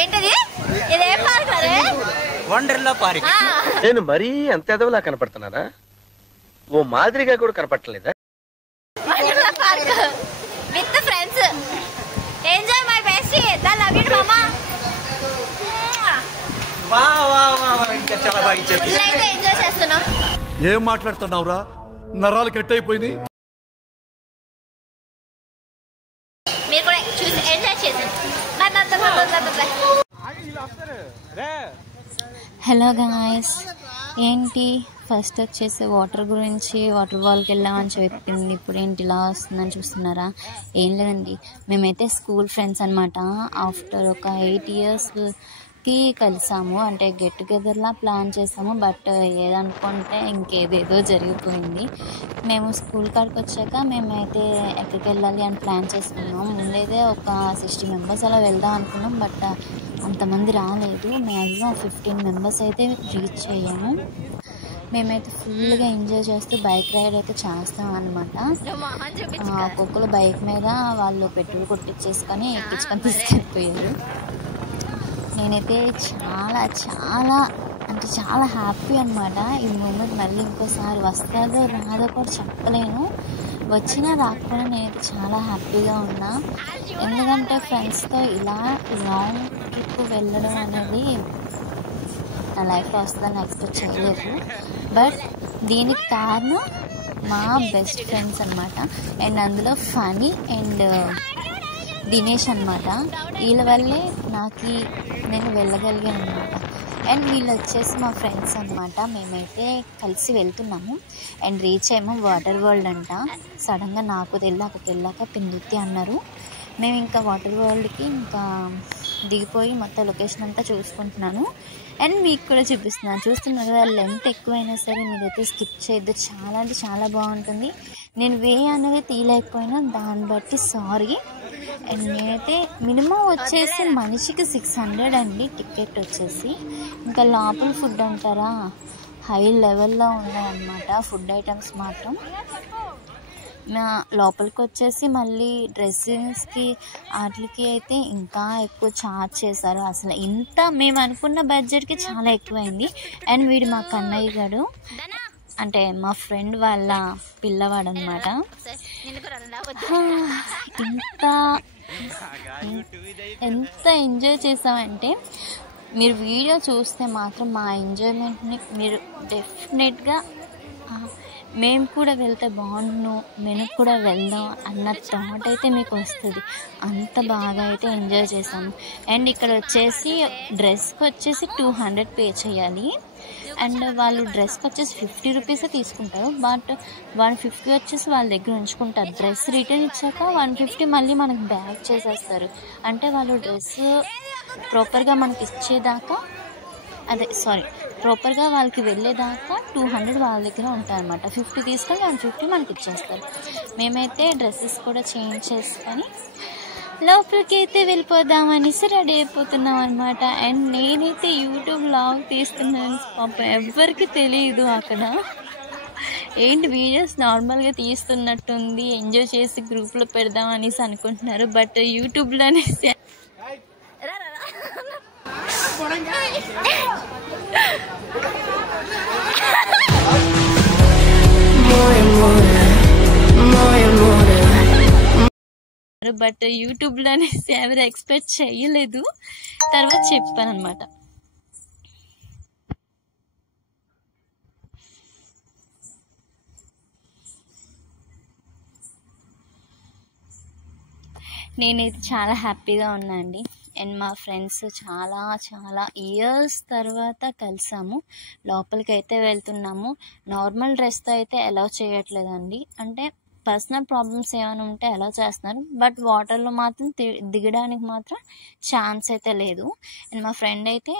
ఏంటిది ఇదే park Wonderla park. నేను మరీ అంత ఎదవలా కనపడుతున్నానా? ఓ మాదిరిగా కూడా కనపడలేదా? Wonderla park with friends. Enjoy my best. The love you మామా. ఇంకా చాలా బాగా చెప్పి ఎంజాయ్ చేస్తున్నాం. ఏం మాట్లాడుతున్నావురా? నరాలు కట్ అయిపోయింది. మీరు కూడా చూసి ఎంజాయ్ చేయండి. హలో గాయ్స్, ఏంటి ఫస్ట్ వచ్చేసి వాటర్ గురించి వాటర్ ఫాల్కి వెళ్ళామని చెప్పింది, ఇప్పుడు ఏంటి ఇలా వస్తుందని చూస్తున్నారా? ఏం లేదండి, మేమైతే స్కూల్ ఫ్రెండ్స్ అనమాట. ఆఫ్టర్ ఒక 8 yearsకి కలిసాము, అంటే గెట్ టుగెదర్లా ప్లాన్ చేసాము. బట్ ఏదనుకుంటే ఇంకేదేదో జరిగిపోయింది. మేము స్కూల్ కాడికి వచ్చాక మేమైతే ఎక్కడికి వెళ్ళాలి అని ప్లాన్ చేసుకున్నాం. ముందైతే ఒక 60 members అలా వెళ్దాం అనుకున్నాం. బట్ అంతమంది రాలేదు. మ్యాక్సిమం 15 members అయితే రీచ్ అయ్యాము. మేమైతే ఫుల్గా ఎంజాయ్ చేస్తూ బైక్ రైడ్ అయితే చేస్తాం అనమాట. ఒక్కొక్కరు బైక్ మీద వాళ్ళు పెట్రోల్ కొట్టించేసుకొని ఎక్కించుకొని తీసుకెళ్ళిపోయారు. నేనైతే చాలా చాలా అంటే చాలా హ్యాపీ అనమాట. ఈ మూమెంట్ మళ్ళీ ఇంకోసారి వస్తుందో రాదో కూడా చెప్పలేను. వచ్చినా రాకపోయినా నేనైతే చాలా హ్యాపీగా ఉన్నా. ఎందుకంటే ఫ్రెండ్స్తో ఇలా లాంగ్ ట్రిప్ వెళ్ళడం అనేది నా లైఫ్లో వస్తుందని ఎక్స్పెక్ట్ చేయలేదు. బట్ దీనికి కారణం మా బెస్ట్ ఫ్రెండ్స్ అనమాట. అండ్ అందులో ఫనీ అండ్ దినేష్ అనమాట. వీళ్ళ వల్లే నేను వెళ్ళగలిగాను అనమాట. అండ్ వీళ్ళు వచ్చేసి మా ఫ్రెండ్స్ అనమాట. మేమైతే కలిసి వెళ్తున్నాము అండ్ రీచ్ అయ్యాము వాటర్ వరల్డ్ అంట. సడన్గా నాకు అక్కడికి వెళ్ళాక పిందుర్తి అన్నారు. మేము ఇంకా వాటర్ వరల్డ్కి ఇంకా దిగిపోయి మొత్తం లొకేషన్ అంతా చూసుకుంటున్నాను అండ్ మీకు కూడా చూపిస్తున్నాను. చూస్తున్నారు కదా, లెంత్ ఎక్కువైనా సరే మీరైతే స్కిప్ చేయొద్దు. చాలా అంటే చాలా బాగుంటుంది. నేను వే అనేది తీయలేకపోయినా దాన్ని బట్టి సారీ. అండ్ నేనైతే మినిమం వచ్చేసి మనిషికి 600 అండి టికెట్ వచ్చేసి. ఇంకా లోపల ఫుడ్ అంటారా, హై లెవెల్లో ఉన్నాయన్నమాట ఫుడ్ ఐటమ్స్ మాత్రం. లోపలికి వచ్చేసి మళ్ళీ డ్రెస్సింగ్స్కి వాటికి అయితే ఇంకా ఎక్కువ ఛార్జ్ చేశారు. అసలు ఇంత మేము అనుకున్న బడ్జెట్కి చాలా ఎక్కువైంది. అండ్ వీడు మా కన్నయ్య గారు, అంటే మా ఫ్రెండ్ వాళ్ళ పిల్లవాడు అనమాట. ఎంత ఎంజాయ్ చేసామంటే మీరు వీడియో చూస్తే మాత్రం మా ఎంజాయ్మెంట్ని మీరు డెఫినెట్గా మేము కూడా వెళ్తే బాగుండు, మేము కూడా వెళ్దాం అన్న థాట్ అయితే మీకు వస్తుంది. అంత బాగా అయితే ఎంజాయ్ చేసాము. అండ్ ఇక్కడ వచ్చేసి డ్రెస్కి వచ్చేసి 200 పే చేయాలి. అండ్ వాళ్ళు డ్రెస్కి వచ్చేసి 50 రూపీసే తీసుకుంటారు. బట్ 150 వచ్చేసి వాళ్ళ దగ్గర ఉంచుకుంటారు. డ్రెస్ రిటర్న్ ఇచ్చాక 150 మళ్ళీ మనకు బ్యాక్ చేసేస్తారు. అంటే వాళ్ళు డ్రెస్ ప్రాపర్గా మనకి ఇచ్చేదాకా ప్రాపర్గా వాళ్ళకి వెళ్ళేదాకా 200 వాళ్ళ దగ్గర ఉంటాయన్నమాట. 50 తీసుకొని 150 మనకి ఇచ్చేస్తారు. మేమైతే డ్రెస్సెస్ కూడా చేంజ్ చేసుకొని లోపలికి అయితే వెళ్ళిపోదామనేసి రెడీ అయిపోతున్నాం అనమాట. అండ్ నేనైతే యూట్యూబ్ వ్లాగ్ తీస్తున్నాను. పాపం ఎవ్వరికి తెలియదు అక్కడ. ఏంటి వీడియోస్ నార్మల్గా తీస్తున్నట్టుంది, ఎంజాయ్ చేసి గ్రూప్లో పెడదాం అనేసి అనుకుంటున్నారు. బట్ యూట్యూబ్లో అనేసి బట్ యూట్యూబ్లో అనేసి ఎవరు ఎక్స్పెక్ట్ చేయలేదు. తర్వాత చెప్పాను అనమాట. నేనైతే చాలా హ్యాపీగా ఉన్నా అండి. అండ్ మా ఫ్రెండ్స్ చాలా చాలా ఇయర్స్ తర్వాత కలిసాము. లోపలికి అయితే వెళ్తున్నాము. నార్మల్ డ్రెస్తో అయితే అలౌ చేయట్లేదండి. అంటే పర్సనల్ ప్రాబ్లమ్స్ ఏమైనా ఉంటే అలౌ చేస్తున్నారు. బట్ వాటర్లో మాత్రం దిగడానికి మాత్రం ఛాన్స్ అయితే లేదు. అండ్ మా ఫ్రెండ్ అయితే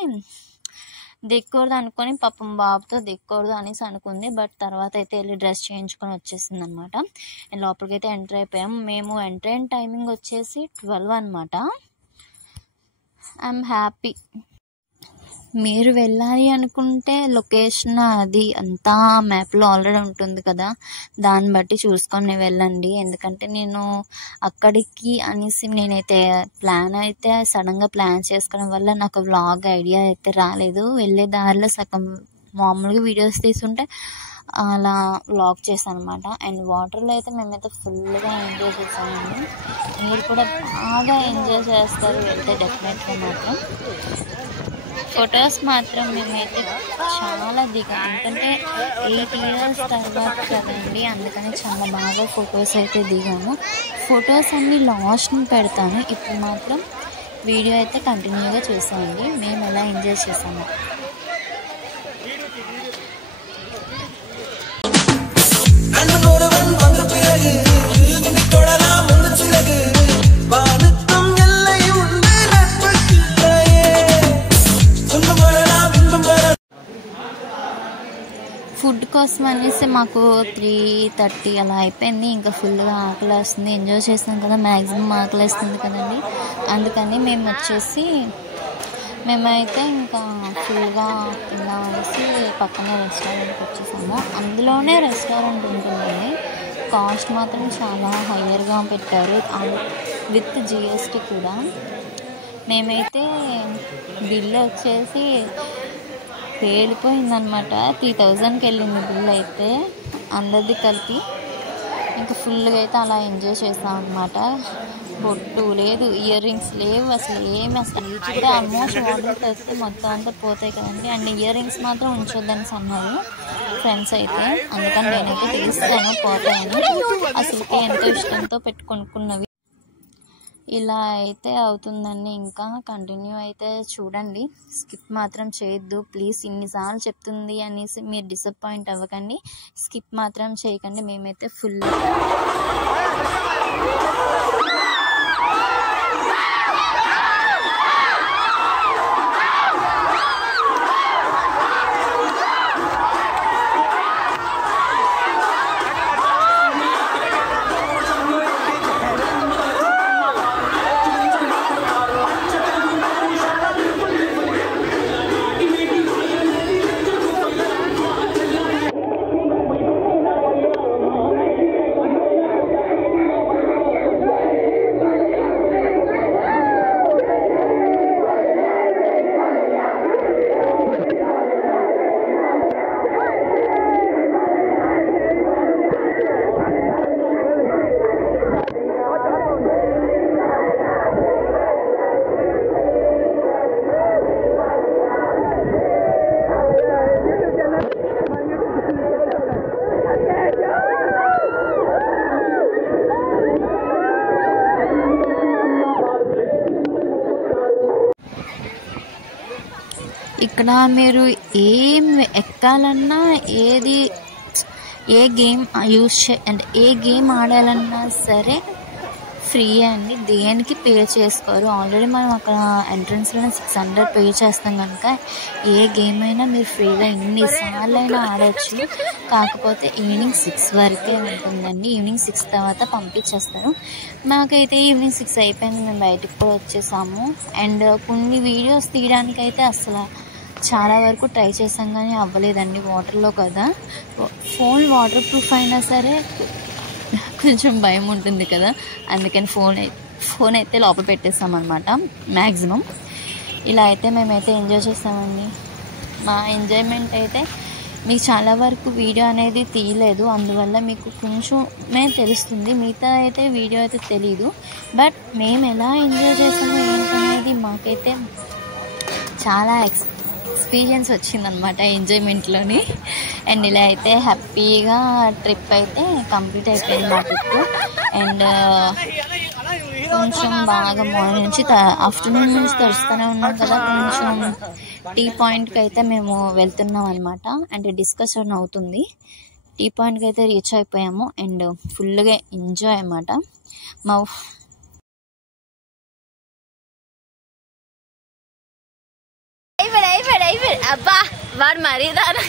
దిక్కకూడదు అనుకొని పాపం బాబుతో దిక్కకూడదు అనేసి అనుకుంది. బట్ తర్వాత అయితే వెళ్ళి డ్రెస్ చేయించుకొని వచ్చేసింది అనమాట. అండ్ లోపలికి అయితే ఎంటర్ అయిపోయాం. మేము ఎంటర్ అయిన టైమింగ్ వచ్చేసి 12 అనమాట. I'm happy. మీరు వెళ్ళాలి అనుకుంటే లొకేషన్ అది అంతా మ్యాప్లో ఆల్రెడీ ఉంటుంది కదా, దాన్ని బట్టి చూసుకొని వెళ్ళండి. ఎందుకంటే నేను అక్కడికి అనేసి నేనైతే సడన్గా ప్లాన్ చేసుకోవడం వల్ల నాకు వ్లాగ్ ఐడియా అయితే రాలేదు. వెళ్ళే దారిలో సగం మామూలుగా వీడియోస్ తీసుంటే అలా వ్లాగ్ చేశాను అనమాట. అండ్ వాటర్లో అయితే మేమైతే ఫుల్గా ఎంజాయ్ చేసామండి. మీరు కూడా బాగా ఎంజాయ్ చేస్తారు వెళ్తే డెఫినెట్గా. మాత్రం ఫొటోస్ మాత్రం మేమైతే చాలా దిగాం, ఎందుకంటే 8 years తర్వాత కదండి, అందుకని చాలా బాగా ఫొటోస్ అయితే దిగాము. ఫొటోస్ అన్నీ లాస్ట్ని పెడతాను. ఇప్పుడు మాత్రం వీడియో అయితే కంటిన్యూగా చూసామండి మేము ఎలా ఎంజాయ్ చేసాము. ఫుడ్ కోసం అనేసి మాకు 3:30 అలా అయిపోయింది. ఇంకా ఫుల్గా ఆకలి వస్తుంది. ఎంజాయ్ చేస్తాం కదా, మ్యాక్సిమం ఆకలి వేస్తుంది కదండి. అందుకని మేమైతే ఇంకా ఫుల్గా తిందామనేసి పక్కనే రెస్టారెంట్కి వచ్చేసాము. అందులోనే రెస్టారెంట్ ఉంటుంది. కాస్ట్ మాత్రం చాలా హయ్యర్గా పెట్టారు విత్ GST కూడా. మేమైతే బిల్ వచ్చేసి పేలిపోయిందనమాట. 3000కి వెళ్ళింది బిల్ అయితే అందరిది కలిపి. ఇంకా ఫుల్గా అయితే అలా ఎంజాయ్ చేస్తాం అనమాట. బొట్టు లేదు, ఇయర్ రింగ్స్ లేవు, అసలు ఈ కూడా ఆల్మోస్ట్ వాటర్ తెస్తే మొత్తం అంతా పోతాయి కదండి. అండ్ ఇయర్ రింగ్స్ మాత్రం ఉంచొద్దని అన్నారు ఫ్రెండ్స్ అయితే. అందుకని నేనైతే తీస్తాను పోతాయని. అసలుకి ఎంతో ఇష్టంతో పెట్టుకొనుక్కున్నవి. ఇలా అయితే అవుతుందండి. ఇంకా కంటిన్యూ అయితే చూడండి, స్కిప్ మాత్రం చేయొద్దు ప్లీజ్. ఇన్నిసార్లు చెప్తుంది అనేసి మీరు డిసప్పాయింట్ అవ్వకండి, స్కిప్ మాత్రం చేయకండి. మేమైతే ఫుల్ ఇక్కడ మీరు ఏం ఎక్కాలన్నా ఏ గేమ్ అంటే ఏ గేమ్ ఆడాలన్నా సరే ఫ్రీ అండి, దేనికి పే చేసుకోరు. ఆల్రెడీ మనం అక్కడ ఎంట్రన్స్లోనే 600 పే చేస్తాం కనుక ఏ గేమ్ అయినా మీరు ఫ్రీగా ఎన్నిసార్లు అయినా ఆడవచ్చు. కాకపోతే ఈవినింగ్ 6 వరకే ఉంటుందండి. ఈవినింగ్ 6 తర్వాత పంపించేస్తారు. మాకైతే ఈవినింగ్ 6 అయిపోయింది, మేము బయటకు కూడా వచ్చేసాము. అండ్ కొన్ని వీడియోస్ తీయడానికైతే అసలు చాలా వరకు ట్రై చేసాం కానీ అవ్వలేదండి, వాటర్లో కదా. ఫోన్ వాటర్ ప్రూఫ్ అయినా సరే కొంచెం భయం ఉంటుంది కదా, అందుకని ఫోన్ అయితే లోపల పెట్టేస్తామన్నమాట మ్యాక్సిమం. ఇలా అయితే మేమైతే ఎంజాయ్ చేస్తామండి. మా ఎంజాయ్మెంట్ అయితే మీకు చాలా వరకు వీడియో అనేది తీయలేదు, అందువల్ల మీకు కొంచెమే తెలుస్తుంది, మిగతా అయితే వీడియో అయితే తెలీదు. బట్ మేము ఎలా ఎంజాయ్ చేస్తామో ఏంటనేది మాకైతే చాలా ఎక్స్పీరియన్స్ వచ్చిందనమాట ఎంజాయ్మెంట్లోని. అండ్ ఇలా అయితే హ్యాపీగా ట్రిప్ అయితే కంప్లీట్ అయిపోయింది మా ట్రిప్. అండ్ కొంచెం బాగా మార్నింగ్ నుంచి ఆఫ్టర్నూన్ నుంచి తరుస్తూనే ఉన్నాం కదా, కొంచెం టీ పాయింట్కి అయితే మేము వెళ్తున్నాం అనమాట. అంటే డిస్కషన్ అవుతుంది. టీ పాయింట్కి అయితే రీచ్ అయిపోయాము అండ్ ఫుల్గా ఎంజాయ్ అన్నమాట. మా అబ్బా వాడు మరీ దానా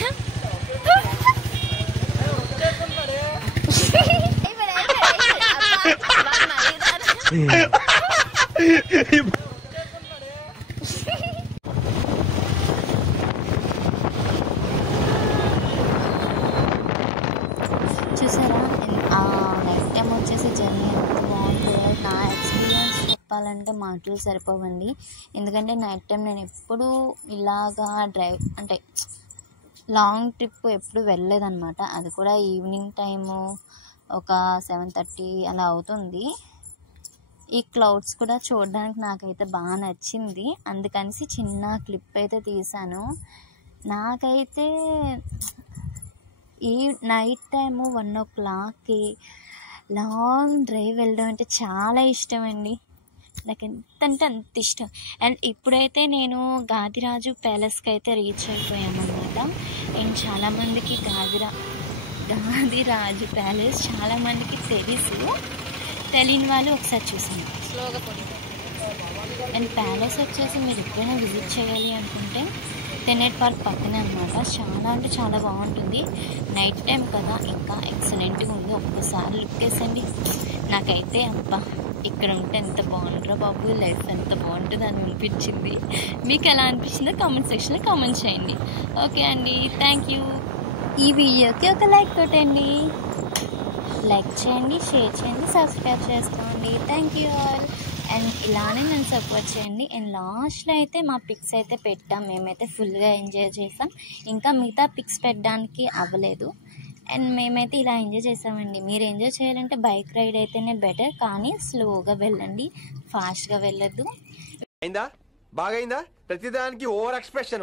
చెప్పాలంటే మాటలు సరిపోవండి. ఎందుకంటే నైట్ టైం నేను ఎప్పుడూ ఇలాగా డ్రైవ్ అంటే లాంగ్ ట్రిప్ ఎప్పుడు వెళ్ళలేదన్నమాట. అది కూడా ఈవినింగ్ టైము ఒక 7:30 అలా అవుతుంది. ఈ క్లౌడ్స్ కూడా చూడడానికి నాకైతే బాగా నచ్చింది. అందుకనేసి చిన్న క్లిప్ అయితే తీశాను. నాకైతే ఈ నైట్ టైము 1 o'clockకి లాంగ్ డ్రైవ్ వెళ్ళడం అంటే చాలా ఇష్టం అండి. నాకు ఎంత అంటే అంత ఇష్టం. అండ్ ఇప్పుడైతే నేను గాదిరాజు ప్యాలెస్కి అయితే రీచ్ అయిపోయామన్నమాట. అండ్ చాలామందికి గాదిరాజు ప్యాలెస్ చాలామందికి తెలుసు, తెలియని వాళ్ళు ఒకసారి చూసాను. అండ్ ప్యాలెస్ వచ్చేసి మీరు ఎప్పుడైనా విజిట్ చేయాలి అనుకుంటే తెన్నేటి పార్క్ పక్కనే అనమాట. చాలా అంటే చాలా బాగుంటుంది. నైట్ టైం కదా ఇంకా ఎక్సలెంట్గా ఉంది. ఒక్కసారి లుక్ వేసండి. నాకైతే అబ్బా ఇక్కడ ఉంటే ఎంత బాగుంటుందో బాబు, లైఫ్ ఎంత బాగుంటుంది అని అనిపించింది. మీకు ఎలా అనిపించిందో కామెంట్ సెక్షన్లో కామెంట్ చేయండి. ఓకే అండి, థ్యాంక్ యూ. ఈ వీడియోకి ఒక లైక్ కొట్టండి, లైక్ చేయండి, షేర్ చేయండి, సబ్స్క్రైబ్ చేసుకోండి. Thank you all. అండ్ ఇలానే నన్ను సపోర్ట్ చేయండి. అండ్ లాస్ట్లో అయితే మా పిక్స్ అయితే పెట్టాం. మేమైతే ఫుల్గా ఎంజాయ్ చేసాం. ఇంకా మిగతా పిక్స్ పెట్టడానికి అవ్వలేదు. అండ్ మేమైతే ఇలా ఎంజాయ్ చేసామండి. మీరు ఎంజాయ్ చేయాలంటే బైక్ రైడ్ అయితేనే బెటర్, కానీ స్లోగా వెళ్ళండి, ఫాస్ట్గా వెళ్ళొద్దు. బాగైందా? ప్రతిదానికి ఓవర్ ఎక్స్ప్రెషన్.